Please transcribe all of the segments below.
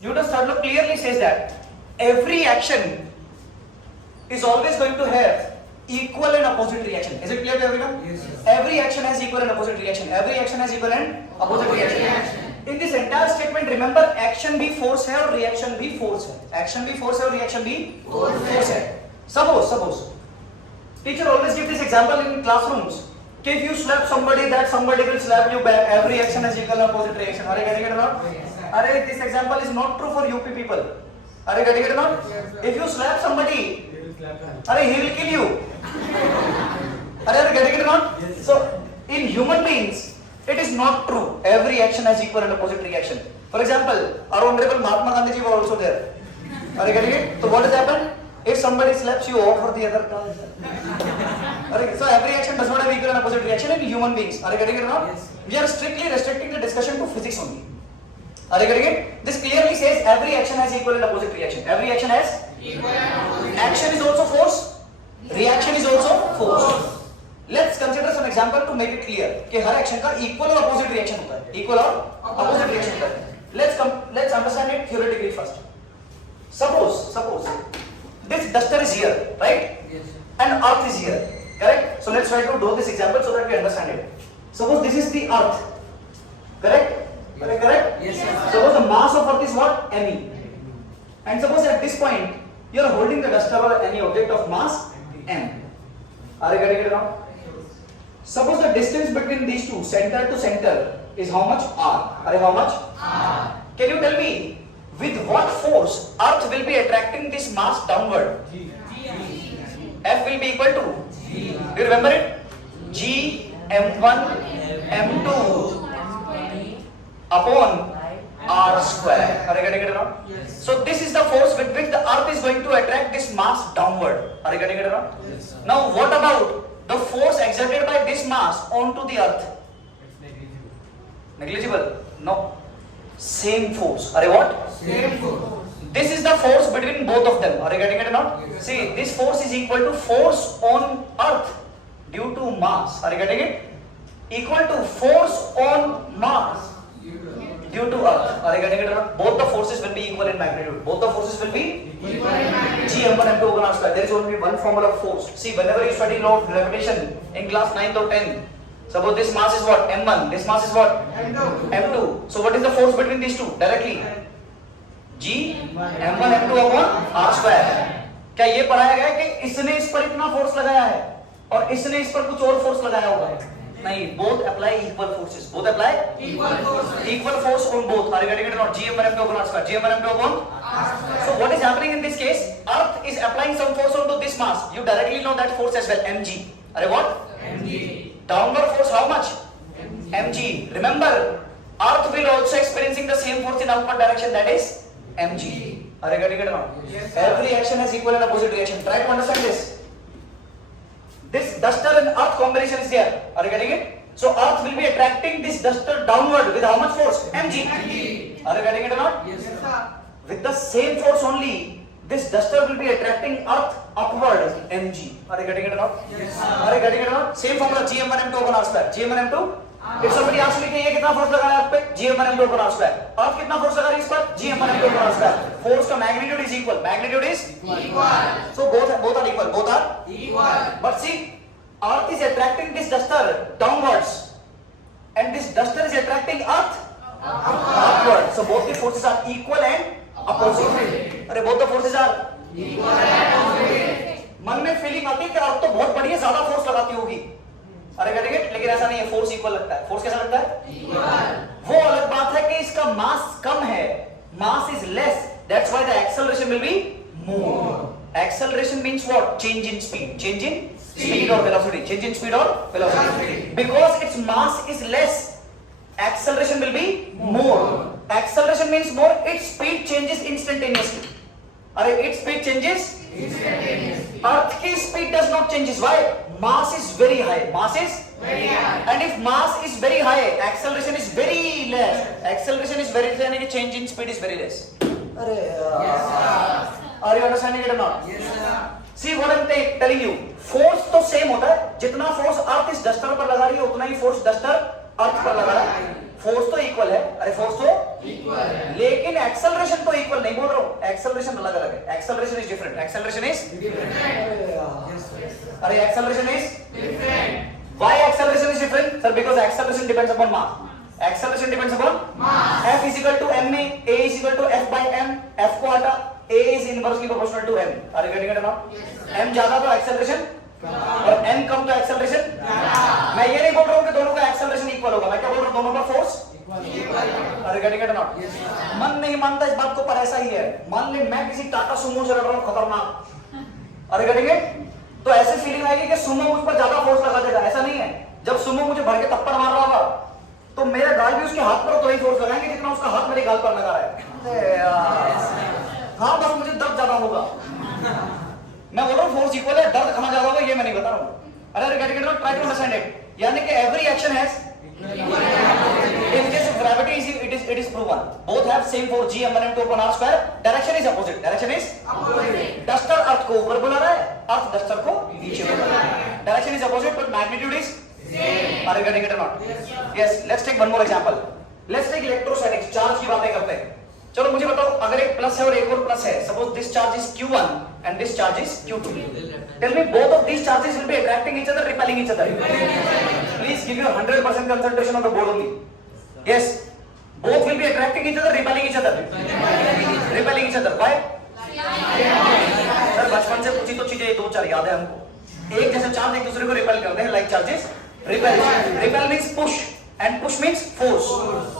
Newton's third law clearly says that every action is always going to have equal and opposite reaction. Is it clear to everyone? Yes, sir. Every action has equal and opposite reaction. Every action has equal and opposite reaction. In this entire statement, remember action भी force है और reaction भी force है. Action भी force है और reaction भी force है. Suppose teacher always give this example in classrooms. If you slap somebody, that somebody will slap you back. Every action has equal and opposite reaction. Are you getting it or not? Are this example is not true for UP people. Are you getting it or not? If you slap somebody, he will kill you. Are you getting it or not? So in human beings, it is not true. Every action has equal and opposite reaction. For example, our honorable Mahatma Gandhi ji were also there. Are you getting it? So what has happened? If somebody slaps you off for the other class. So every action does not have equal and opposite reaction in human beings. Are you getting it or not? Yes. We are strictly restricting the discussion to physics only. Are you getting it? This clearly says every action has equal and opposite reaction. Every action has equal and opposite. action is also force. Reaction is also force. Let's consider some example to make it clear कि हर action का equal और opposite reaction होता है. Equal और opposite reaction होता है. Let's understand it theoretically first. Suppose this duster is here, right? Yes, sir. And earth is here, correct? So let's try to do this example so that we understand it. Suppose this is the earth, correct? Are you correct? Yes, sir. Suppose the mass of earth is what? Me. And suppose at this point you are holding the duster or any object of mass m. Are you getting it now? Suppose the distance between these two, center to center, is how much? R. Are you how much? R. Can you tell me with what force earth will be attracting this mass downward? F will be equal to? Do you remember it? G m1 m2 upon r square. Are you getting it now? Yes. So this is the force with which the earth is going to attract this mass downward. Are you getting it now? Yes, sir. Now what about the force exerted by this mass onto the earth? It's Negligible? No. Same force. Are you what? same force. This is the force between both of them. Are you getting it or not? Yes. See, this force is equal to force on earth due to mass. Are you getting it? Equal to force on mass due to earth. Are you getting it or not? Both the forces will be equal in magnitude. Both the forces will be Equal in magnitude. G m1 m2 upon r square. There is only one formula of force. See, whenever you study law of gravitation in class 9th or 10th, suppose this mass is what? m1. This mass is what? M2. m2. So what is the force between these two? Directly G m1 m2 upon r square. क्या ये पढ़ाया गया है कि इसने इस पर इतना फोर्स लगाया है और इसने इस पर कुछ और फोर्स लगाया होगा? नहीं, both apply equal forces. Both apply Equal force. equal force on both. Are you getting it or not? G m1 m2 upon r square. G m1 m2 upon. R square. So what is happening in this case? Earth is applying some force onto this mass. You directly know that force as well. Mg. Are you what? Mg. Downward force how much? Mg. Remember, Earth will also experiencing the same force in upward direction, that is Mg. Are you getting it or not? Yes, sir. Every action has equal and opposite reaction. Try to understand this. This duster and earth combination is there. Are you getting it? So Earth will be attracting this duster downward with how much force? Mg. Mg. Are you getting it or not? Yes, sir. With the same force only, this duster will be attracting earth upward, mg. Are you getting it or not? Yes, sir. Are you getting it or not? Same formula, gm1 m2 upon r square. gm1 m2. If somebody asks me कि ये कितना force लगा है आप पे, gm1 m2 upon r square. earth कितना force लगा रही है इस पर? gm1 m2 upon r square. Force का magnitude is equal. Magnitude is Equal. so both are equal. Both are. Equal. But see, earth is attracting this duster downwards, and this duster is attracting earth upward. So both the forces are equal and opposite. अरे both the forces are Equal and opposite. मन में feeling आती है कि अब तो बहुत बढ़िया ज्यादा फोर्स लगाती होगी. अरे getting it? लेकिन ऐसा नहीं है. फोर्स इक्वल लगता है. फोर्स कैसा लगता है? Equal. वो अलग बात है कि इसका मास कम है. मास is less. That's why the acceleration will be more. Acceleration means what? Change in speed. Change in speed or velocity. Change in speed or velocity. Because its mass is less, acceleration will be more. Acceleration means more. Its speed changes instantaneously. अरे its speed changes Instantaneously. earth की speed does not changes. Why? Mass is very high. Mass is Very high. and if mass is very high, acceleration is very less. Acceleration is very less यानी कि change in speed is very less. अरे Yes, sir. are you understanding it or not? Yes, sir. See what I'm telling you. Force तो same होता है. जितना force earth इस duster पर लगा रही है उतना ही force duster earth पर लगा रहा है. फोर्स तो इक्वल है. अरे फोर्स तो Equal है. लेकिन एक्सेलरेशन तो इक्वल नहीं बोल रहा हूं, एक्सेलरेशन अलग अलग है. Acceleration is different. Acceleration is अरे acceleration is Different. why acceleration is different? Sir, because acceleration depends upon mass. Acceleration depends upon Mass. F is equal to m में a is equal to f by m. F को हटा, a is inversely proportional to m. Are you getting it now? m ज्यादा तो acceleration और m कम तो acceleration. मैं ये नहीं बोल रहा हूँ कि दोनों का acceleration equal होगा. मैं क्या बोल रहा हूँ, दोनों का force Are you getting it now? मन नहीं मानता इस बात को, पर ऐसा ही है. मान ले मैं किसी टाटा सुमो से लड़ रहा हूँ, खतरनाक. Are you getting it? तो ऐसे फीलिंग आएगी कि सुमो मुझ पर ज्यादा फोर्स लगा देगा. ऐसा नहीं है. जब सुमो मुझे भर के थप्पड़ मार रहा होगा तो मेरा गाल भी उसके हाथ पर तो ही फोर्स लगाएंगे जितना उसका हाथ मेरे गाल पर लगा रहा है. हाँ, बस मुझे दर्द ज्यादा होगा. मैं बोल रहा हूँ फोर्स इक्वल है, दर्द कहाँ ज्यादा होगा ये मैं नहीं बता रहा हूँ. अरे ट्राई टू अंडरस्टैंड इट. यानी कि every action has in case of gravity it is proven both have same force g m1 upon r square. direction is opposite. direction is Opposite. Duster earth को ऊपर बुला रहा है, अर्थ duster को नीचे बुला रहा है. Direction is opposite but magnitude is Same. Are you getting it और not? Yes. Let's take one more example. Let's take electrostatics. Charge की बातें करते हैं. चलो मुझे बताओ, अगर एक प्लस है और एक और प्लस है, suppose this charge is q1 and this charge is q2. Tell me both of these charges will be attracting each other, repelling each other. Please give your 100% concentration on the board only. Yes, both will be attracting each other, repelling each other. Repelling each other. Why? Sir बचपन से पूछी तो चीजें दो चार याद है हमको. एक जैसे चार्ज एक दूसरे को रिपेल करते हैं, like charges repel. Repel means push and push means force.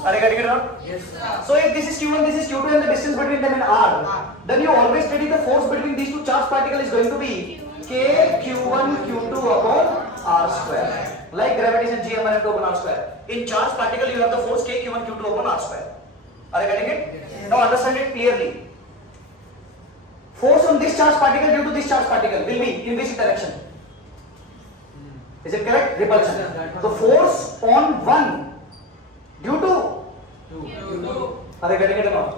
Are you getting it now? Yes, sir. So if this is q1, this is q2 and the distance between them is r, then you always study the force between these two charged particles is going to be k q1 q2 upon r square. Like gravitation g m1 upon r square. In charged particle you have the force k q1 q2 upon r square. Are you getting it? Now understand it clearly. Force on this charged particle due to this charged particle will be in which direction? Is it correct? Repulsion. The force on one due to are you getting it or not?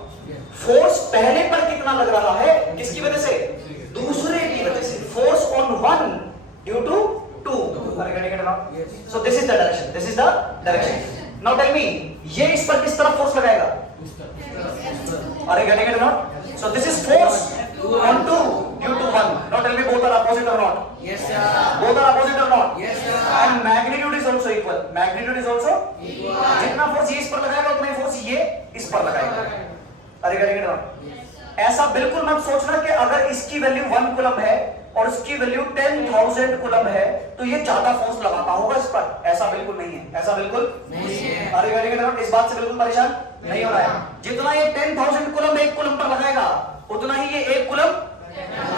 Force पहले पर कितना लग रहा है, किसकी वजह से? दूसरे की वजह से. Force on one due to two. Are you getting it or not? So this is the direction. This is the direction. Now tell me, ये इस पर किस तरफ फोर्स लगाएगा? Are you getting it or not? So this is force on two due to one. Now tell me both are opposite or not? Yes, sir. Both are opposite or not? Yes, sir. And magnitude is also equal. Magnitude is also Equal. जितना force ये इस पर लगाएगा उतना ही force ये इस पर लगाएगा. अरे करेंगे ना? ऐसा बिल्कुल मत सोचना कि अगर इसकी वैल्यू 1 कूलम है और इसकी वैल्यू 10,000 कूलम है तो ये ज्यादा फोर्स लगाता होगा इस पर. ऐसा बिल्कुल नहीं है. ऐसा बिल्कुल नहीं है. अरे करेंगे ना? इस बात से बिल्कुल परेशान नहीं होना है. जितना ये 10,000 कूलम एक कूलम पर लगाएगा उतना ही ये एक कूलम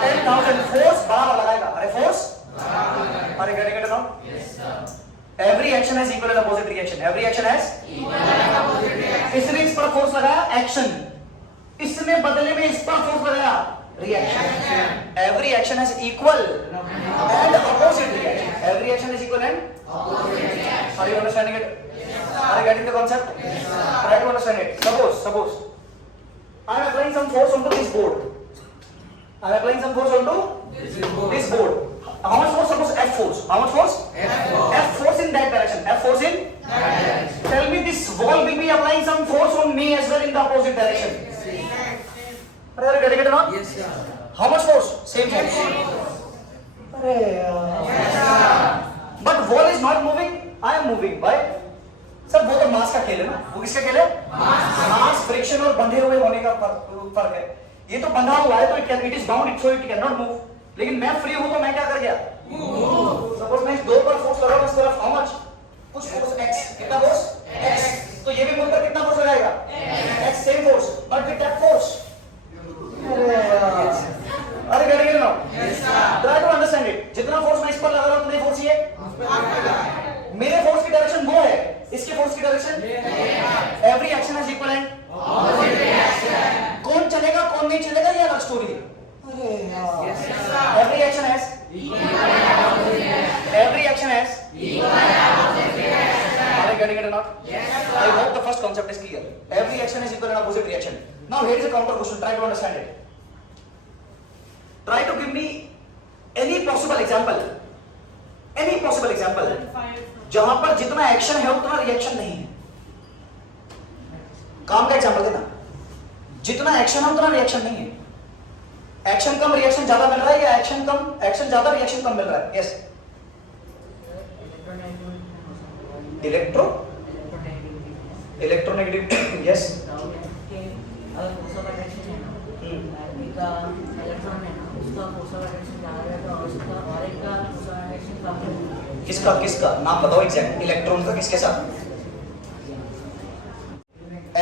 10,000 फोर्स बराबर लगाएगा. अरे फोर्स अरे करेंगे ना? Every action has equal and opposite reaction. Every action has Equal and opposite reaction. इसने इस पर फोर्स लगाया एक्शन, इसने बदले में इस पर फोर्स लगाया reaction. Every action has equal and opposite reaction. Every action is equal and Opposite reaction. are you understanding it? Yes, sir. Are you getting the concept? Yes, sir. Try to understand it. Suppose I am applying some force onto this board. I am applying some force onto this board. How much force? Suppose F force. How much force? F force in that direction. F force in That direction. Tell me this wall will be applying some force on me as well in the opposite direction. Are you getting it or not? Yes, sir. How much force? Same force. Arey but wall is not moving. I am moving. Why? Sir वो तो मास का खेल है ना. वो किसका खेल है? मास, फ्रिक्शन और बंधे हुए होने का फर्क है. ये तो बंधा हुआ है तो it is bound, so it cannot move. लेकिन मैं फ्री हूं तो मैं क्या कर गया? सपोज मैं इस दो पर फोर्स लगा रहा हूं इस तरफ. How much? कुछ फोर्स x. कितना फोर्स? x. तो ये भी मुझ पर कितना फोर्स लगाएगा? x same force but with that force. Are getting it now? Yes, sir. Try to understand it. जितना फोर्स मैं इस पर लगा रहा हूं उतना ही फोर्स ये. मेरे फोर्स की डायरेक्शन वो है, इसके फोर्स की direction every action has equal and Opposite reaction. कौन चलेगा कौन नहीं चलेगा ये अलग स्टोरी है. अरे Yes, sir. Every action has Equal and opposite reaction. every action has Equal and opposite reaction. are you getting it or not? Yes, I sir. hope the first concept is clear. Every action is equal and opposite reaction. Now here is a counter question. Try to understand it. Try to give me any possible example. Any possible example. जहां पर जितना action है उतना reaction नहीं है. काम का example देना। जितना एक्शन है उतना रिएक्शन नहीं है। एक्शन कम रिएक्शन ज्यादा मिल रहा है या एक्शन कम एक्शन ज्यादा रिएक्शन कम मिल रहा है? यस। Electro electronegative yes. अगर फोर्स ऑफ अट्रैक्शन है ना, का इलेक्ट्रॉन है ना, उसका फोर्स ऑफ अट्रैक्शन ज्यादा रहेगा और उसका और एक का फोर्स ऑफ अट्रैक्शन कम रहेगा। किसका किसका नाम बताओ एग्जैक्ट। इलेक्ट्रॉन का किसके साथ?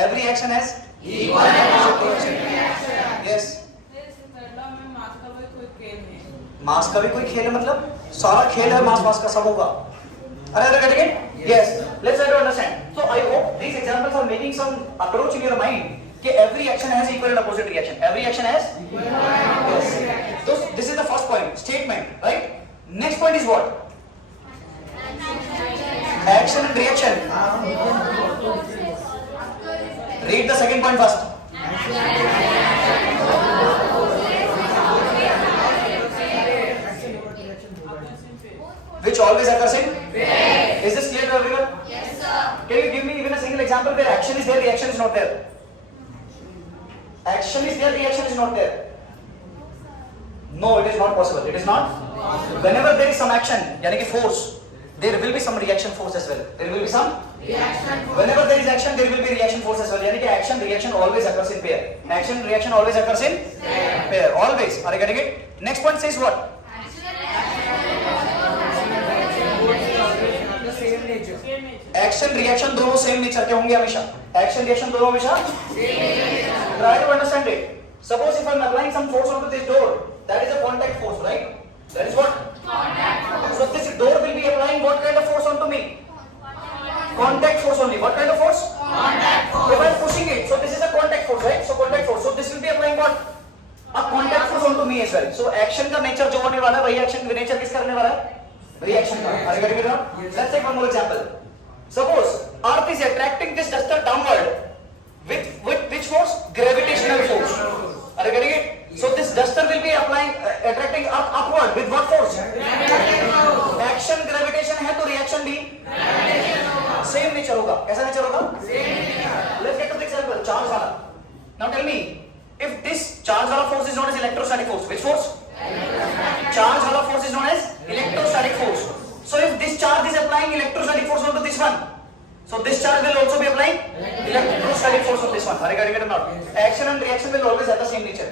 Every action has equal reaction. Yes. Mass का भी कोई खेल है, मतलब सारा खेल है मास का सब होगा। अरे अरे get it? Yes. Let's try to understand. So I hope these examples are making some approach in your mind कि every action has equal and opposite reaction. Every action has equal and opposite reaction. So this is the first point, statement, right? Next point is what? Action and reaction. Read the second point first. Which always occurs in phase. Is this clear to everyone? Yes, sir. Can you give me even a single example where action is there, reaction is not there? Action is there, reaction is not there. No, it is not possible. It is not. Whenever there is some action, यानी कि force, there will be some reaction force as well. There will be some reaction force. Whenever there is action, there will be reaction force as well. यानी कि action reaction always occurs in pair. Action reaction always occurs in pair. Always. Are you getting it? Next point says what? Action reaction दोनों same nature के होंगे हमेशा। Action reaction दोनों हमेशा try to understand it. Suppose if I am applying some force on to this door, that is a contact force, right? That is what? Contact force. So this door will be applying what kind of force on to me? Contact force only. What kind of force? Contact force. If I am pushing it, so this is a contact force, right? So contact force. So this will be applying what? A contact force onto me as well. So action का nature जो होने वाला है, वही action का nature किसका रहने वाला है? Reaction का। Are you getting it now? Let's take one more example. Suppose Earth is attracting this duster downward with which force? Gravitational force. Are you getting it? So this duster will be applying attracting Earth upward with what force? Action gravitation है तो reaction भी same nature होगा। कैसा nature होगा? Same nature. Let's get to the example, charge वाला। Now tell me, if this charge वाला force is known as electrostatic force, which force? Charge वाला force is known as electrostatic force. So if this charge is applying electrostatic force on to this one, so this charge will also be applying electrostatic force on this one. Are you getting it or not? Action and reaction will always have the same nature.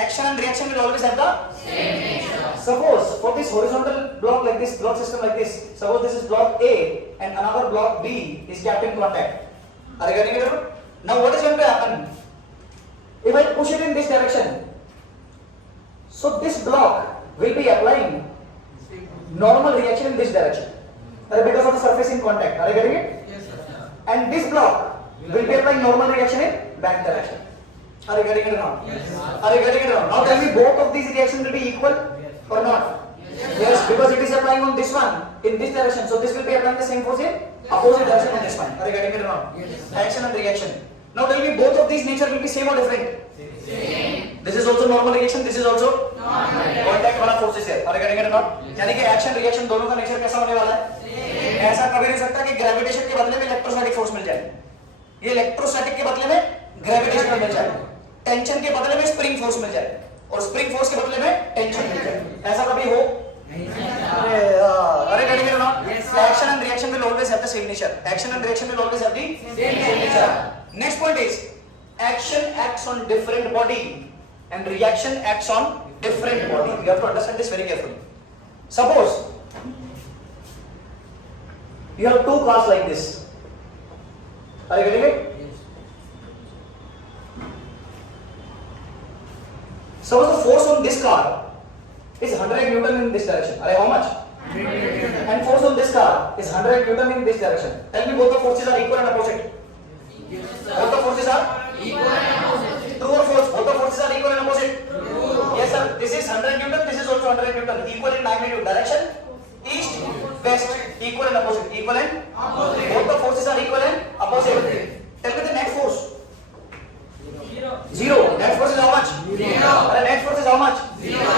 Action and reaction will always have the same nature. Suppose for this horizontal block like this, block system like this, suppose this is block A and another block B is kept in contact. Are you getting it or not? Now what is going to happen? If I push it in this direction, so this block will be applying normal reaction in this direction. Because of the surface in contact. Are you getting it? And this block will be applying normal reaction in back direction. Are you getting it or not? Yes. Are you getting it or not? Now tell me, both of these reactions will be equal or not? Yes, because it is applying on this one in this direction. So this will be applying the same force in opposite direction on this one. Are you getting it or not? Yes. Action and reaction. Now tell me, both of these nature will be same or different? Same. This is also normal reaction. This is also normal. Contact वाला force is here. Are you getting it or not? यानी कि action reaction दोनों का nature कैसा होने वाला है? ऐसा कभी नहीं सकता कि ग्रेविटेशन के बदले में इलेक्ट्रोस्टैटिक फोर्स मिल जाए। ये इलेक्ट्रोस्टैटिक के बदले में ग्रेविटेशन मिल जाए, टेंशन के बदले में स्प्रिंग फोर्स मिल जाए, और स्प्रिंग फोर्स के बदले में टेंशन मिल जाए। ऐसा कभी हो? अरे getting it or not? Action and reaction will always have the same nature. Action and reaction will always have the same nature. Next point is action acts on different body and reaction acts on different body. You have to understand this very carefully. Suppose you have two cars like this. Are you getting it? Yes. Suppose the force on this car is 100 Newton in this direction. Are how much? 100 Newton. And force on this car is 100 Newton in this direction. Tell me, both the forces are equal and opposite? Yes, sir. Both the forces are equal and opposite. True or false? Both the forces are equal and opposite? True. Yes, sir. This is 100 Newton. This is also 100 Newton. Equal in magnitude. Direction? East, west, equal and opposite. Equal and opposite. Both the forces are equal and opposite. Tell me the net force. Zero. Net force is how much? Zero. Net force is how much? Zero.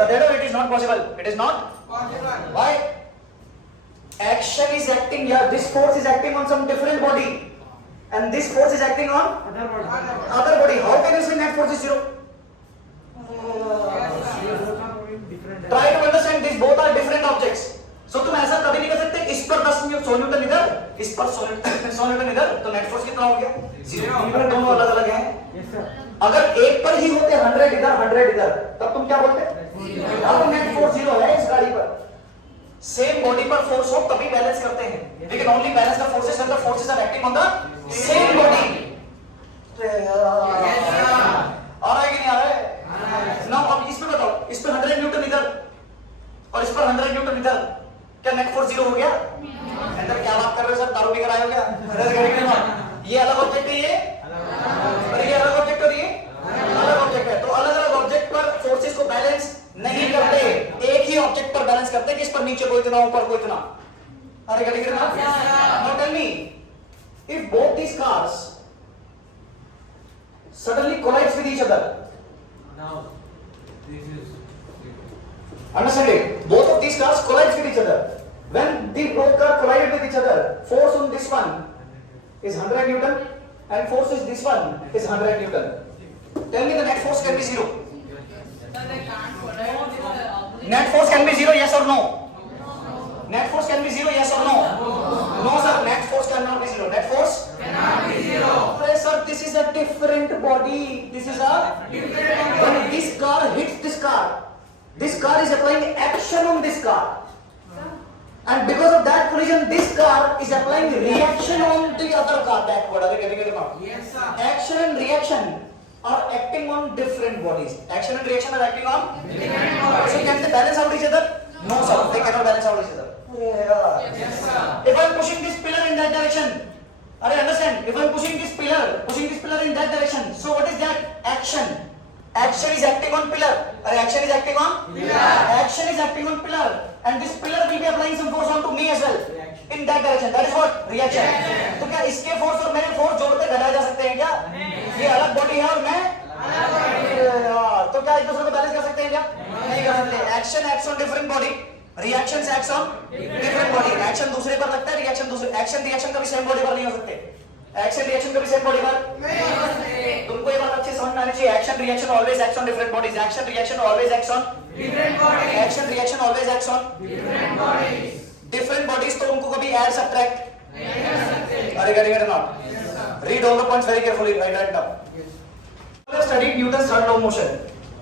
Gadhedo, it is not possible. It is not possible. Why? Action is acting here. This force is acting on some different body. and this force is acting on other body. How can you say net force is zero? Try to understand, these both are different objects. So तुम ऐसा कभी नहीं कर सकते इस पर 100 Newton इधर, इस पर 100 न्यूटन इधर, तो नेट फोर्स कितना हो गया? जीरो। दोनों अलग अलग हैं। अगर एक पर ही होते 100 इधर 100 इधर, तब तुम क्या बोलते? अब नेट फोर्स जीरो है इस गाड़ी पर। सेम बॉडी पर फोर्स हो तभी बैलेंस करते हैं, लेकिन only balance the forces when the forces are acting on the same body. आ रहा है कि नहीं आ रहा है? नाउ अब इस पे बताओ, इस पे 100 न्यूटन इधर और इस पर 100 न्यूटन इधर, क्या नेट फोर्स जीरो हो गया? अंदर क्या बात कर रहे हो सर, दारू पीकर आए हो क्या? ये अलग ऑब्जेक्ट है, ये और ये अलग ऑब्जेक्ट और ये अलग ऑब्जेक्ट है। तो अलग अलग ऑब्जेक्ट पर फोर्सेस को बैलेंस नहीं करते, एक ही ऑब्जेक्ट पर बैलेंस करते हैं कि इस पर नीचे को इतना, ऊपर को इतना। अरे गली गिरना। Now tell me, if both these cars suddenly collides with each other, Now, this is understand it? Both of these cars collides with each other. When the both cars collided with each other, force on this one is 100 Newton and force is this one is 100 Newton. Tell me the net force can be zero. Net force can be zero, yes or no? Net force can be zero, yes or no? No sir, net force cannot be zero. Net force cannot be zero. Sir, this is a different body. This is a different body. When this car hits this car is applying action on this car. And because of that collision, this car is applying reaction on the other car backward. yes, sir. Action and reaction are acting on different bodies. Action and reaction are acting on different bodies. So can they balance out each other? No sir, they cannot balance out each other. Yes, sir. If I am pushing this pillar in that direction, are you understand? If I am pushing this pillar in that direction, so what is that? Action. Action is acting on pillar. Action is acting on pillar. Action is acting on pillar, and this pillar will be applying some force onto me as well. In that direction, that is what? Reaction. तो क्या इसके force और मेरे force जोड़ते घटाए जा सकते हैं क्या? ये अलग body है और मैं अलग body। तो क्या एक दूसरे को बैलेंस कर सकते हैं क्या? नहीं कर सकते। Action acts on different body, reactions acts on different body. Action दूसरे पर लगता है, reaction दूसरे। Action reaction कभी same body पर नहीं हो सकते। Action reaction कभी same body पर नहीं हो सकते। तुमको ये बात अच्छे समझ में आनी चाहिए। Action reaction always acts on different bodies. Action reaction always acts on different bodies. Action reaction always acts on different bodies. Different bodies तो उनको कभी add subtract नहीं कर सकते। Are you getting it or not? Read all the points very carefully. Write it down. We have studied Newton's third law of motion.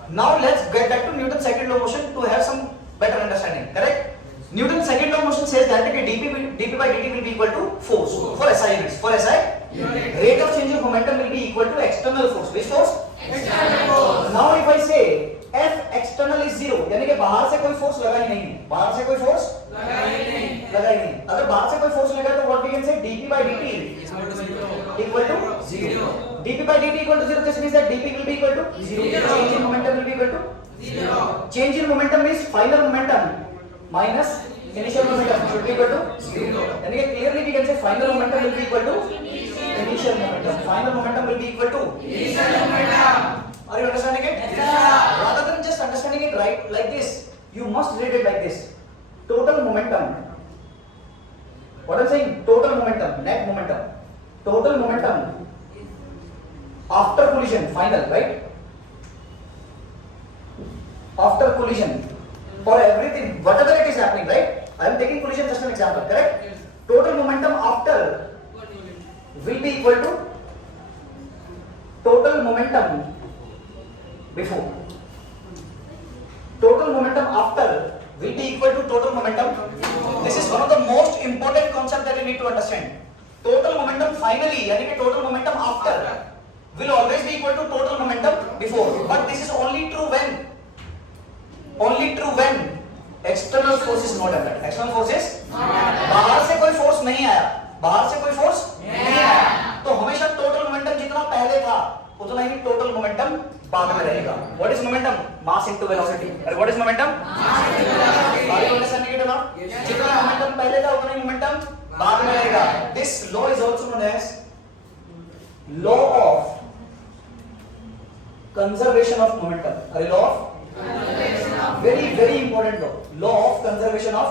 Now let's get back to Newton's second law of motion to have some better understanding. Correct? Newton's second law of motion says that dp by dt will be equal to force for SI units. For SI units, rate of change of momentum will be equal to external force. Which force? External force. Now if I say F external is zero, यानी कि बाहर से कोई force लगा ही नहीं है। बाहर से कोई फोर्स लगा ही नहीं। अगर बाहर से कोई फोर्स लगा तो what we can say dp by dt equal to zero. dp by dt equal to zero. This means that dp will be equal to zero. Change in momentum will be equal to zero. Change in momentum means final momentum minus initial momentum should be equal to zero. And clearly we can say final momentum will be equal to initial momentum. Final momentum will be equal to initial momentum. Are you understanding it? Yes, sir. Rather than just understanding it right like this, you must read it like this. Total momentum. What I'm saying? Total momentum, net momentum. Total momentum after collision, final, right? After collision. For everything, whatever it is happening, right? I am taking collision just an example, correct? Total momentum after will be equal to total momentum before. Total momentum after will be equal to total momentum. This is one of the most important concepts that you need to understand. Total momentum finally, यानी कि total momentum after will always be equal to total momentum before. But this is only true when external force is not applied. External force is बाहर से कोई force नहीं आया, तो हमेशा total momentum जितना पहले था उतना ही total momentum बाद में रहेगा. What is momentum? Mass into velocity. And what is momentum? Mass into velocity. Are you understanding it or not? जितना momentum पहले था उतना ही momentum बाद में रहेगा. This law is also known as law of conservation of momentum. Law of very important law. Law of conservation of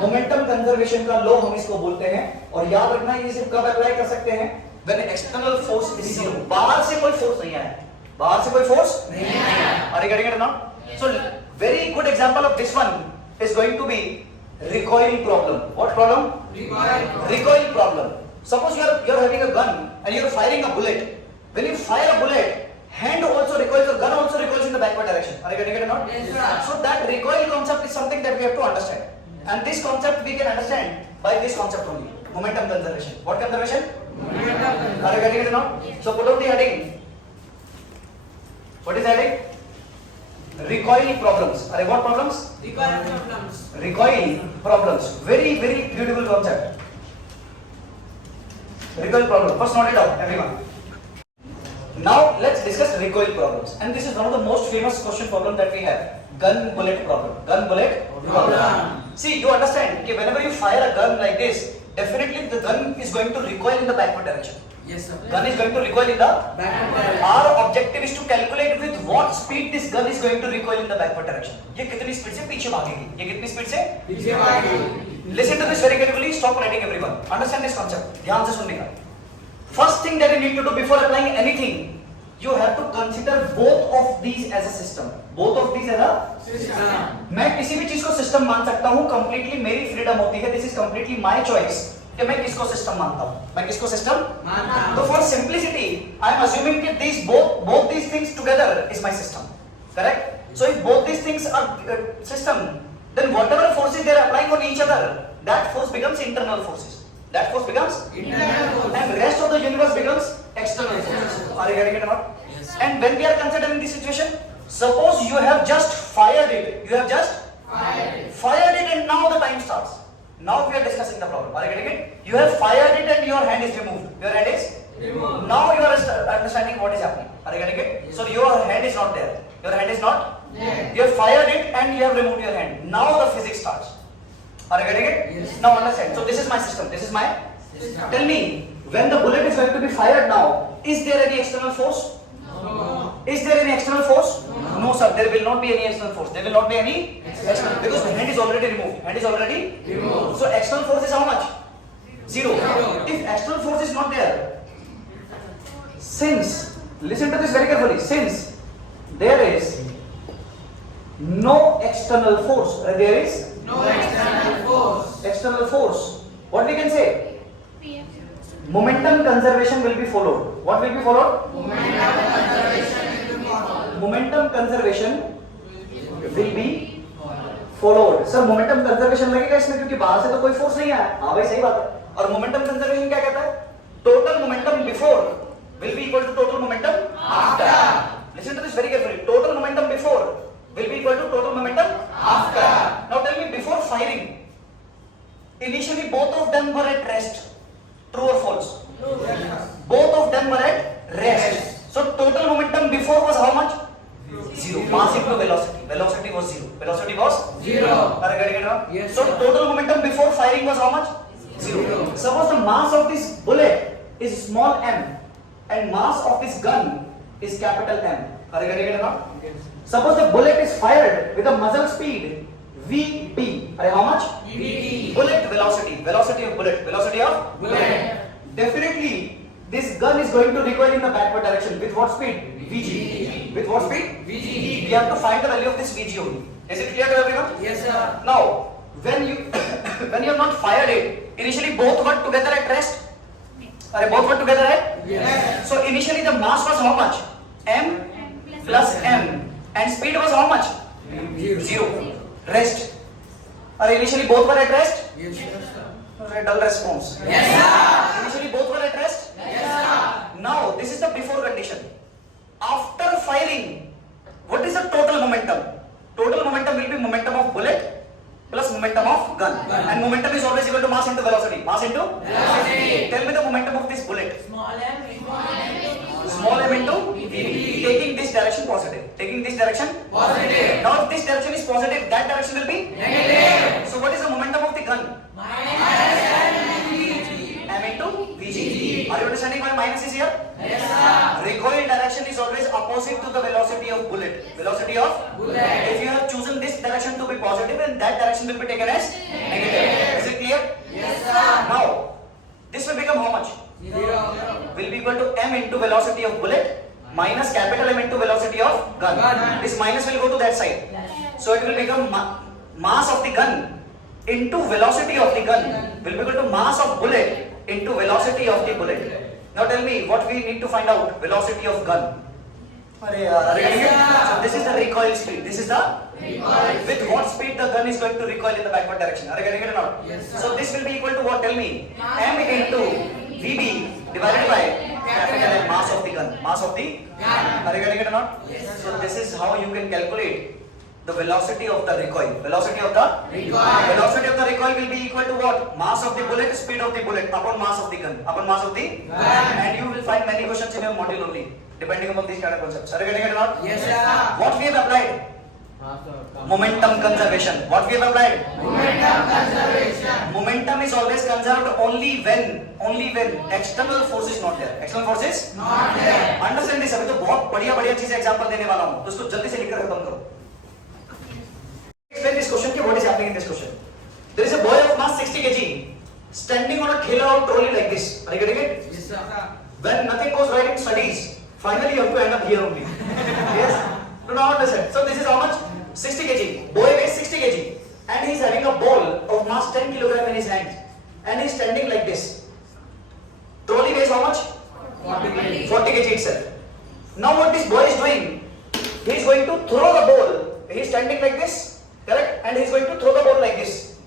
momentum conservation का law हम इसको बोलते हैं। और याद रखना ये सिर्फ कब अप्लाई कर सकते हैं, when external force is zero, बाहर से कोई फोर्स नहीं आया, बाहर से कोई फोर्स नहीं आया। Are you getting it now? So very good example of this one is going to be recoil problem. What problem? Recoil problem. Suppose you are having a gun and you are firing a bullet. When you fire a bullet, hand also recoils, the gun also recoils in the backward direction. Are you getting it or not? Yes, sir. So that recoil concept is something that we have to understand. And this concept we can understand by this concept only. Momentum conservation. What conservation? Are you getting it or not? So put out the heading. What is heading? Recoil problems. Are what problems? Recoil problems. Very, very beautiful concept. Recoil problem. First note it down, everyone. Now let's discuss recoil problems. And this is one of the most famous question problem that we have. Gun bullet problem. Gun bullet problem. See, you understand that whenever you fire a gun like this, definitely the gun is going to recoil in the backward direction. Yes, sir. Gun is going to recoil in the Backward direction. Our objective is to calculate with what speed this gun is going to recoil in the backward direction. ये कितनी speed से पीछे भागेगी? ये कितनी speed से पीछे भागेगी? Listen to this very carefully. Stop writing, everyone. Understand this concept. ध्यान से सुनने का. First thing that you need to do before applying anything, you have to consider both of these as a system. Both of these as a System. मैं किसी भी चीज को system मान सकता हूँ. Completely मेरी freedom होती है. This is completely my choice. कि मैं किसको सिस्टम मानता हूँ. मैं किसको सिस्टम मानता हूँ. तो for simplicity, I am assuming that these both these things together is my system. Correct? So if both these things are system, then whatever forces they are applying on each other, that force becomes internal forces. That force becomes Internal force. and rest of the universe becomes external forces. Are you getting it or not? Yes. And when we are considering this situation, suppose you have just fired it. You have just fired it and now the time starts. Now we are discussing the problem. Are you getting it? You have fired it and your hand is removed. Your hand is Removed. Now you are understanding what is happening. Are you getting it? So your hand is not there. Your hand is not there. You have fired it and you have removed your hand. Now the physics starts. Are you getting it? Yes. Now understand. So this is my system. This is my System. Tell me, when the bullet is going to be fired now, is there any external force? No. Is there any external force? No, sir. There will not be any external force. There will not be any external because the hand is already removed. Hand is already Removed. So external force is how much? Zero. Zero. If external force is not there, since listen to this very carefully. Since there is no external force, there is No external force. external force. What we can say? Momentum conservation will be followed. What will be followed? Momentum conservation will be followed. Sir momentum conservation लगेगा इसमें क्योंकि बाहर से तो कोई force नहीं आया. हाँ भाई सही बात है. और मोमेंटम कंजर्वेशन क्या कहता है? Total momentum before will be equal to total momentum after. Listen to this very carefully. Total momentum before will be equal to total momentum after. Now tell me, before firing, initially both of them were at rest. True or false? Both of them were at rest. So total momentum before was how much? Zero. Mass into velocity. Velocity was zero. Velocity was Zero. Are you getting it now? Yes, So sir. total momentum before firing was how much? Zero. Suppose the mass of this bullet is small m and mass of this gun is capital M. Are you getting it now? Suppose the bullet is fired with a muzzle speed Vb. Are how much? VB. Bullet velocity. Velocity of bullet. Velocity of Bullet. Definitely, this gun is going to recoil in the backward direction. With what speed? Vg. With what speed? VG. We have to find the value of this Vg only. Is it clear to everyone? Yes, sir. Now, when you when you have not fired it, initially both were together at rest. Are both were together at? Yes. So initially the mass was how much? M plus M, and speed was how much? Zero. Rest. Are initially both were at rest? Yes, sir. A dull response. Yes, sir. Initially both were at rest? Yes, sir. Now this is the before condition. After firing, what is the total momentum? Total momentum will be momentum of bullet plus momentum of gun. And momentum is always equal to mass into velocity. Mass into Velocity. Tell me the momentum of this bullet. Small m. Small m into VB. Taking this direction positive. Taking this direction Positive. Now if this direction is positive, that direction will be Negative. So what is the momentum of the gun? M into VG. Are you understanding why minus is here? Yes, sir. Recoil direction is always opposite opposite to the velocity of bullet. Velocity of Bullet. If you have chosen this direction to be positive, and that direction will be taken as negative. Is it clear? Yes, sir. Now, this will become how much? 0. Will be equal to m into velocity of bullet minus capital M into velocity of gun. Gun. This minus will go to that side. Yes. So it will become mass of the gun into velocity of the gun will be equal to mass of bullet into velocity of the bullet. Now tell me what we need to find out. Velocity of gun. Are you getting it? So this is the recoil speed. This is the Recoil. with what speed the gun is going to recoil in the backward direction. Are you getting it or not? Yes, sir. So this will be equal to what? Tell me. M into VB divided by capital M, mass of the gun. Mass of the Gun. Are you getting it or not? Yes, So this is how you can calculate the velocity of the recoil. Velocity of the Recoil. Velocity of the recoil will be equal to what? Mass of the bullet, speed of the bullet upon mass of the gun. Upon mass of the Gun. And you will find many questions in your module only, depending upon these kind of concepts. Are you getting it or not? Yes, sir. What we have applied? Momentum conservation. What we have applied? Momentum conservation. Momentum is always conserved only when external force is not there. External force is Not there. Understand this. अभी तो बहुत बढ़िया बढ़िया चीजें example देने वाला हूं, तो उसको जल्दी से लिखकर खत्म करो। Explain this question कि what is happening in this question. There is a boy of mass 60 kg standing on a thela or trolley like this. Are you getting it? Yes, sir. When nothing goes right in studies, finally you have to end up here only. Yes? Do not understand. So this is how much? 60 kg. Boy weighs 60 kg and he is having a ball of mass 10 kg in his hand and he is standing like this. Trolley weighs how much? 40 kg. 40 kg itself. Now what this boy is doing? He is going to throw the ball. He is standing like this, correct? And he is going to throw the ball like this,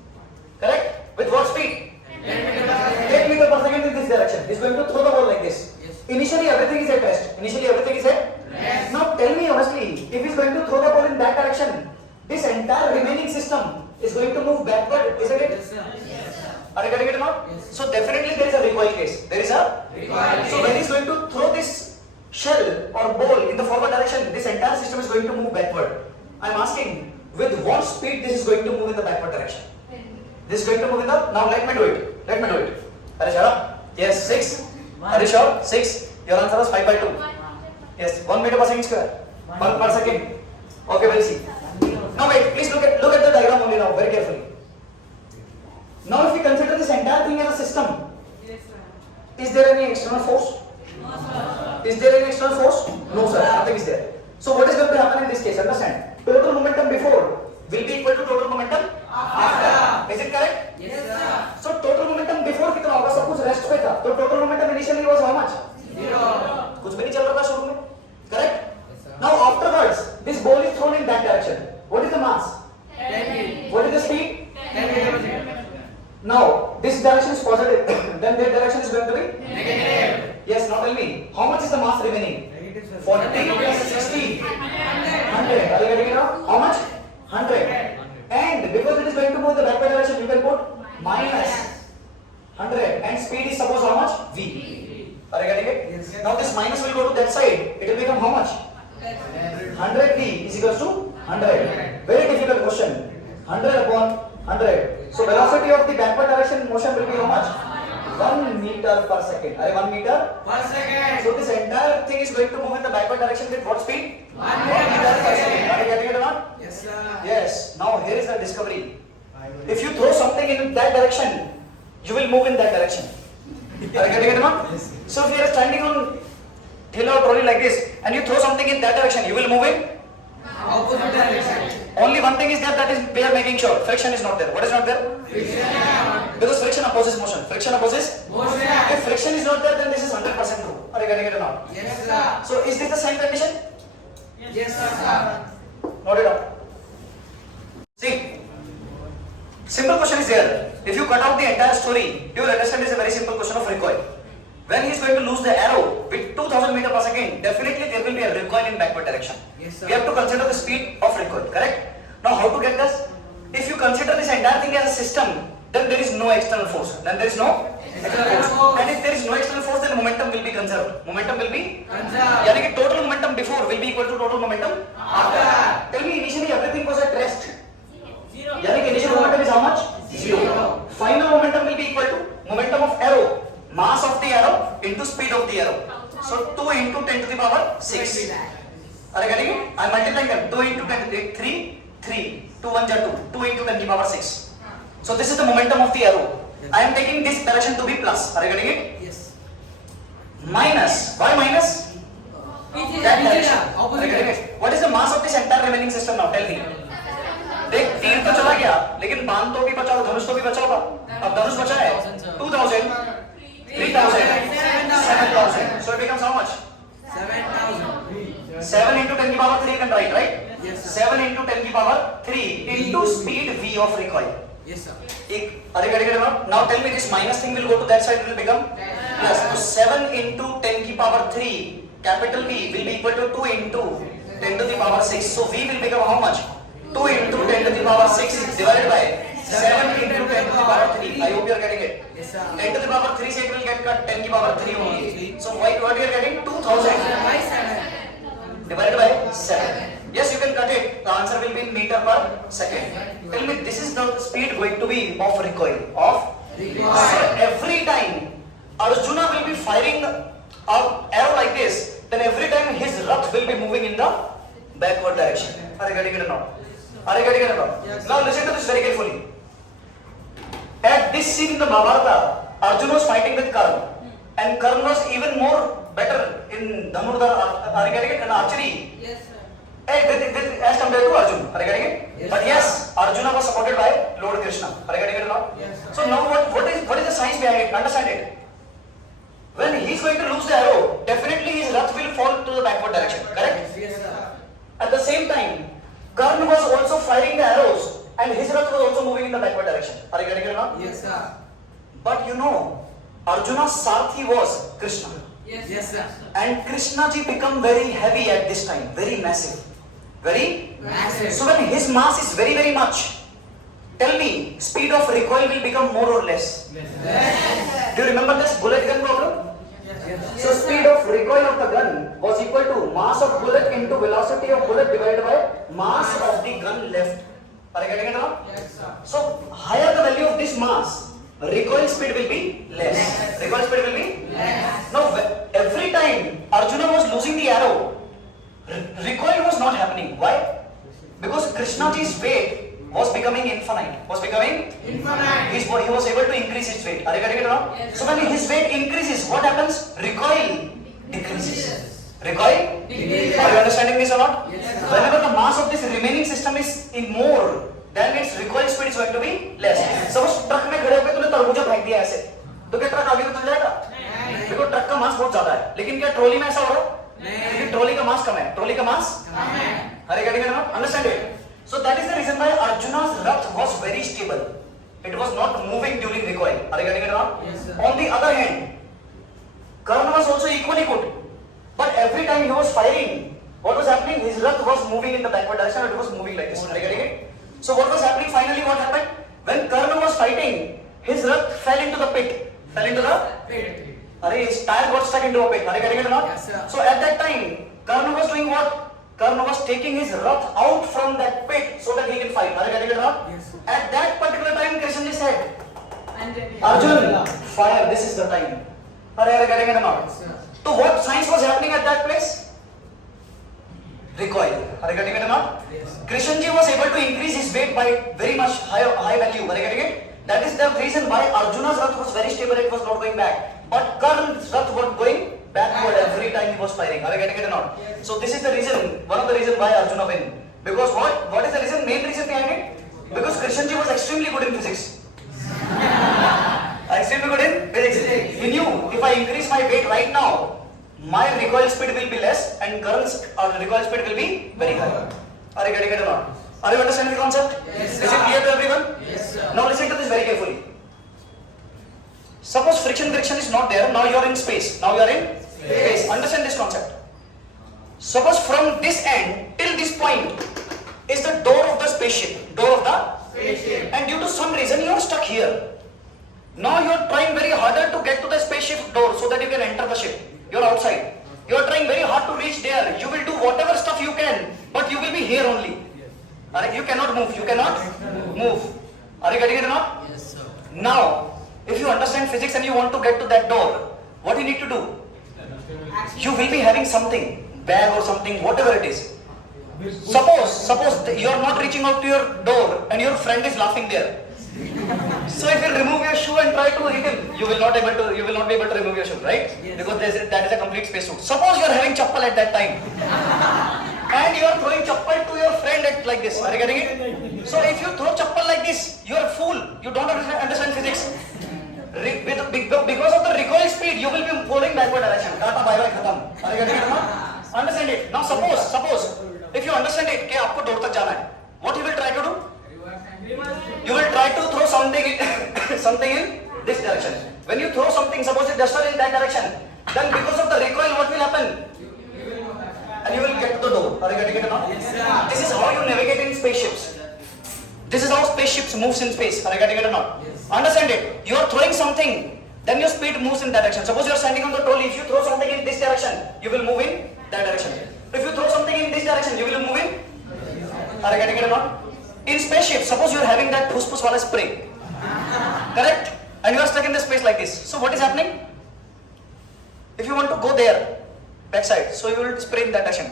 correct? With what speed? 10 meters. 10 meters per second in this direction. He is going to throw the ball like this. Yes. Initially everything is at rest. Initially everything is at Yes. Now tell me honestly, if he is going to throw the ball in that direction, this entire remaining system is going to move backward, isn't it? Yes, sir. Are you getting it or not? Yes. So definitely there is a recoil case. There is a Recoil So when he is going to throw this shell or ball in the forward direction, this entire system is going to move backward. I am asking, with what speed this is going to move in the backward direction? This is going to move in the. Now let me do it. Let me do it. Are you sure? Yes. 6. Are you sure? 6. Your answer was 5/2. Yes. 1 meter per second square. Per second. Okay, we'll see. Now wait. Please look at the diagram only now very carefully. Now if we consider this entire thing as a system, is there any external force? Is there any external force? No, sir. Nothing is there. So what is going to happen in this case? Understand? Total momentum before will be equal to total momentum after. Is it correct? Yes, sir. So total momentum before कितना होगा? सब कुछ rest पे था. तो total momentum initially was how much? 0. कुछ भी नहीं चल रहा था शुरू में. Correct? Yes, sir. Now afterwards, this ball is thrown in that direction. What is the mass? 10 kg. What is the speed? 10 meters per second. Now this direction is positive. Then that direction is going to be Negative. yes. Now tell me, how much is the mass remaining? Negative, sir. 40 plus 60. 100. Are you getting it now? How much? 100. And because it is going to move in the backward direction, you can put minus 100. And speed is suppose how much? V. Are you getting it? Yes, sir. Now this minus will go to that side. It will become how much? 100 V is equals to 100. Very difficult question. 100 upon 100. So velocity of the backward direction motion will be how much? 1 meter per second. Are 1 meter? Per second. So this entire thing is going to move in the backward direction with what speed? 1 meter per second. Are you getting it or not? Yes, sir. Yes. Now here is the discovery. If you throw something in that direction, you will move in that direction. Are you getting it or not? Yes. So if you are standing on thela or trolley like this and you throw something in that direction, you will move in. Opposite direction. Only one thing is there, that is we are making sure friction is not there. What is not there? Friction. Because friction opposes motion. Friction opposes. Motion. If friction is not there, then this is 100% true. Are you getting it or not? Yes, sir. So is this the same condition? Yes, sir. Note it down. See, simple question is there. If you cut out the entire story, you will understand it's a very simple question of recoil. When he is going to lose the arrow with 2000 meter per second, definitely there will be a recoil in backward direction. Yes, sir. We have to consider the speed of recoil, correct? Now how to get this? If you consider this entire thing as a system, then there is no external force. Then there is no external force. And if there is no external force, then momentum will be conserved. Momentum will be Conserved. यानी कि total momentum before will be equal to total momentum After. Tell me, initially everything was at rest. यानी कि initial momentum is how much? 0. Final momentum will be equal to momentum of arrow, mass of the arrow into speed of the arrow. So 2 into 10 to the power 6. Are you getting it? I am multiplying them. 2 into 10, 3, 3. 2 1 is 2. 2 into 10 to the power 6. So this is the momentum of the arrow. I am taking this direction to be plus. Are you getting it? Yes. Minus. Why minus? That direction. Are you getting it? What is the mass of this entire remaining system now? Tell me. देख तीर तो चला गया, लेकिन बाण तो भी बचा होगा, धनुष तो भी बचा होगा. अब धनुष बचा है 2000, 3000, 7000. So it becomes how much? 7,000. 7 into 10 to the power 3 you can write, right? Yes, sir. 7 into 10 to the power 3 into speed v of recoil. Yes, sir. Are you getting it now? Now tell me this minus thing will go to that side, it will become plus. So 7 into 10 to the power 3, capital V will be equal to 2 into 10 to the power 6. So V will become how much? 2 into 10 to the power 6 divided by 7 into 10 to the power 3. I hope you are getting it. Yes, sir. 10 to the power 3 se it will get cut 10 to the power 3 only. So what you are getting? 2000 By 7. divided by 7. Yes, you can cut it. The answer will be in meter per second. Tell me, this is the speed going to be of recoil. So every time Arjuna will be firing an arrow like this, then every time his rath will be moving in the backward direction. Are you getting it or not? Are you getting it or not? Yes. Now listen to this very carefully. At this scene in the Mahabharata, Arjuna was fighting with Karna, and Karna was even more better in Dhanurdhara. Are you getting it? And archery. Yes, sir. As compared to Arjuna. Are you getting it? Yes. But yes, Arjuna was supported by Lord Krishna. Are you getting it or not? Yes, sir. So now what is the science behind it? Understand it. When he is going to lose the arrow, definitely his rath will fall to the backward direction. Correct? Yes, sir. At the same time, Karna was also firing the arrows, and his rath was also moving in the backward direction. Are you getting it or not? Yes, sir. But you know, Arjuna's Sarthi was Krishna. Yes, sir. And Krishna ji become very heavy at this time, very massive. Very Massive. So when his mass is very, very much, tell me, speed of recoil will become more or less. Yes. Do you remember this bullet gun problem? Yes. So speed of recoil of the gun was equal to mass of bullet into velocity of bullet divided by mass of the gun left. Are you getting it now? Yes, sir. So higher the value of this mass, recoil speed will be less. Recoil speed will be Yes. Now every time Arjuna was losing the arrow, recoil was not happening. Why? Because Krishna ji's weight was becoming infinite. Was becoming? Infinite. He was able to increase his weight. Are you getting it now? Yes. So when his weight increases, what happens? Recoil decreases. Recoil? Decreases. Are you understanding this or not? Yes, sir. Whenever the mass of this remaining system is in more, then its recoil speed is going to be less. Suppose truck में खड़े होकर तूने तरबूजा फेंक दिया ऐसे, तो क्या ट्रक आगे चल जाएगा? नहीं। देखो ट्रक का मास बहुत ज्यादा है, लेकिन क्या ट्रॉली में ऐसा हो रहा है? नहीं। क्योंकि ट्रॉली का मास कम है. ट्रॉली का मास? Are you getting it now? Understand it? So that is the reason why Arjuna's rath was very stable. It was not moving during recoil. Are you getting it now? Yes, sir. On the other hand, Karna was also equally good. But every time he was firing, what was happening? His rath was moving in the backward direction, and it was moving like this. Are you getting it? So what was happening? Finally, what happened? When Karna was fighting, his rath fell into the pit. Fell into the? His tire got stuck into a pit. Are you getting it now? Yes, sir. So at that time, Karna was doing what? Karna was taking his rath out from that pit so that he can fight. Are you getting it now? Yes, sir. At that particular time, Krishna ji said, And Arjun, fire, this is the time. Are you getting it now? Yes, sir. So what science was happening at that place? Recoil. Are you getting it now? Yes. Krishna ji was able to increase his weight by very much high value. Are you getting it? That is the reason why Arjuna's rath was very stable, it was not going back. But Karna's rath was going backward every time he was firing. Are you getting it or not? Yes. So this is the reason, one of the reasons why Arjuna win. Because what is the reason, main reason behind it? Because Krishna ji was extremely good in physics. Extremely good in physics. He knew if I increase my weight right now, my recoil speed will be less and Karna's recoil speed will be very high. Are you getting it or not? Are you understanding the concept? Yes, Is it sir. clear to everyone? Yes, sir. Now listen to this very carefully. Suppose friction is not there, now you are in space. Now you are in space. Understand this concept. Suppose from this end till this point is the door of the spaceship. Door of the Spaceship. And due to some reason you are stuck here. Now you are trying very harder to get to the spaceship door so that you can enter the ship. You are outside. You are trying very hard to reach there. You will do whatever stuff you can, but you will be here only. You cannot move. You cannot move. Are you getting it or not? Yes, sir. Now, if you understand physics and you want to get to that door, what you need to do? You will be having something. bag or something, whatever it is. Suppose you are not reaching out to your door and your friend is laughing there. So if you remove your shoe and try to hit him, you will not be able to remove your shoe, right? Yes. Because that is a complete spacesuit. Suppose you are having chappal at that time and you are throwing chappal to your friend like this. Are you getting it? So if you throw chappal like this, you are a fool. You don't understand physics. Because of the recoil speed, you will be falling backward direction. Tata bye bye khatam. Are you getting it now? Understand it? Now suppose if you understand it, कि आपको door तक जाना है, what you will try to do? You will try to throw something in this direction. When you throw something, suppose it just in that direction, then because of the recoil, what will happen? And you will get to the door. Are you getting it now? Yes, sir. This is how you navigate in spaceships. This is how spaceships moves in space. Are you getting it or not? Yes. Understand it? You are throwing something, then your speed moves in that direction. Suppose you are standing on the trolley. If you throw something in this direction, you will move in that direction. If you throw something in this direction, you will move in. Are you getting it or not? In spaceship, suppose you are having that phus wala spray, correct? And you are stuck in the space like this. So what is happening? If you want to go there, backside, so you will spray in that direction.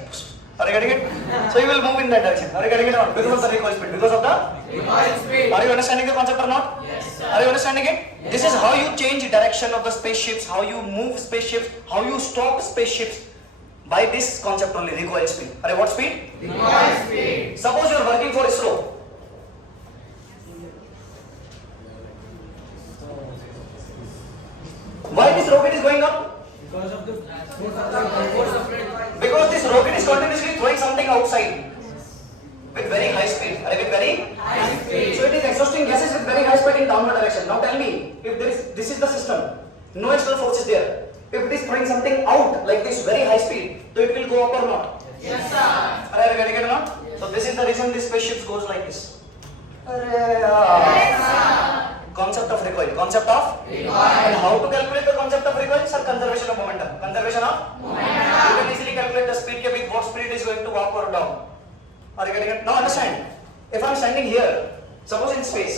Are you getting it? So you will move in that direction. Are you getting it or not? Because of the recoil speed. Because of the Recoil speed. Are you understanding the concept or not? Yes, sir. Are you understanding it? Yes, This is sir. how you change direction of the spaceships, how you move spaceships, how you stop spaceships. By this concept only, recoil speed. Are what speed? Recoil speed. Suppose you are working for ISRO. Why this rocket is going up? Because of the force of recoil. Because this rocket is continuously throwing something outside with very high speed. With very High speed. So it is exhausting gases with very high speed in downward direction. Now tell me, if this is the system, no external force is there. If it is throwing something out like this very high speed, so it will go up or not? Yes, sir. Are you getting it or not? So this is the reason this spaceship goes like this. Concept of recoil. Concept of Recoil. And how to calculate the concept of recoil? Sir, conservation of momentum. Conservation of Momentum. You can easily calculate the speed with what speed it is going to walk or down. Are you getting it? Now understand. If I am standing here, suppose in space.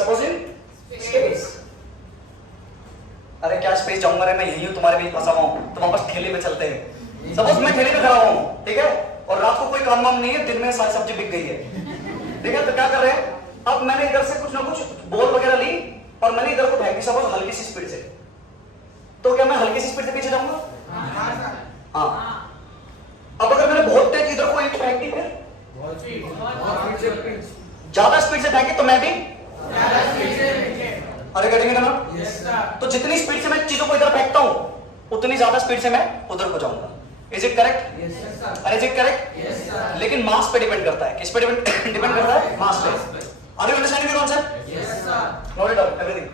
अरे क्या space जाऊंगा रे, मैं यही हूँ, तुम्हारे बीच फंसा हुआ हूँ, तुम वापस ठेले पे चलते हैं. सपोज मैं ठेले पे खड़ा हुआ हूँ, ठीक है, और रात को कोई काम वाम नहीं है, दिन में सारी सब्जी बिक गई है, ठीक है, तो क्या कर रहे हैं? अब मैंने इधर से कुछ ना कुछ बॉल वगैरह ली और मैंने इधर को फेंकी, सपोज हल्की सी स्पीड से, तो क्या मैं हल्की सी स्पीड से पीछे जाऊंगा? हाँ. अब अगर मैंने बहुत तेज इधर को ईंट फेंक दी, फिर बहुत स्पीड. ज्यादा स्पीड से फेंकी तो मैं भी, ज्यादा स्पीड से नीचे. अरे करेंगे ना? Yes sir. तो जितनी स्पीड से मैं चीजों को इधर फेंकता हूं उतनी ज्यादा स्पीड से मैं उधर को जाऊंगा. Is it correct? Yes sir. अरे is it correct? Yes sir. लेकिन मास पे डिपेंड करता है. किस पे डिपेंड करता है? मास पे. Are you understanding the concept? Yes sir. Note it down everything.